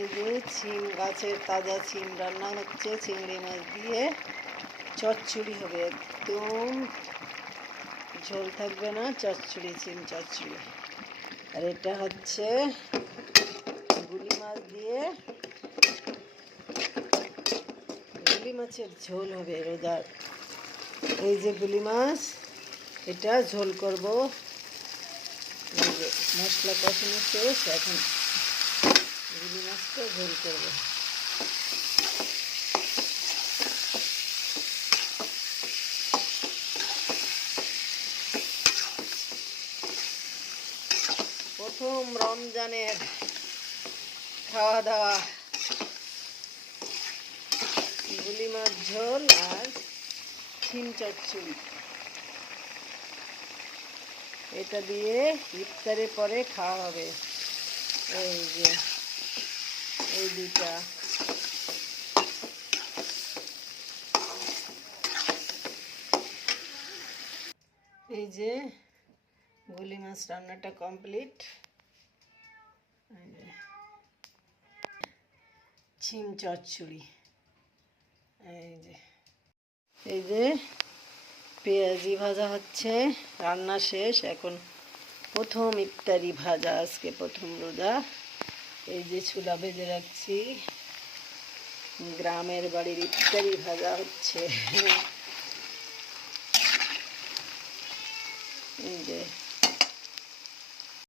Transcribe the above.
এই যে ছিম গাছের তাজা ছিম রান্না হচ্ছে, চিংড়ি মাছ দিয়ে। চচ্চড়ি হবে একদম। ঝোল থাকবে না, চচ্চড়ি, ছিম চচ্চড়ি। আর এটা হচ্ছে গুলি মাছ দিয়ে। গুলি মাছের ঝোল হবে রোজার। এই যে গুলি মাছ, এটা ঝোল করব। মশলা কষানো শেষ, এখন গুলি ঝোল করব। প্রথম রমজানের খাওয়া দাওয়া গুলি মাছ ঝোল আর শিম চচ্চড়ি। এটা দিয়ে ইফতারের পরে খাওয়া হবে। এই যে। এই দুটা এই যে গুলি মাছ রান্নাটা কমপ্লিট। ছিম চচ্চড়ি। এই যে। এই যে পেঁয়াজি ভাজা হচ্ছে, রান্না শেষ। এখন প্রথম ইফতারি ভাজা, আজকে প্রথম রোজা। এই যে চুলা বেজে রাখছি। গ্রামের বাড়ির ইত্যাদি ভাজা হচ্ছে। এই যে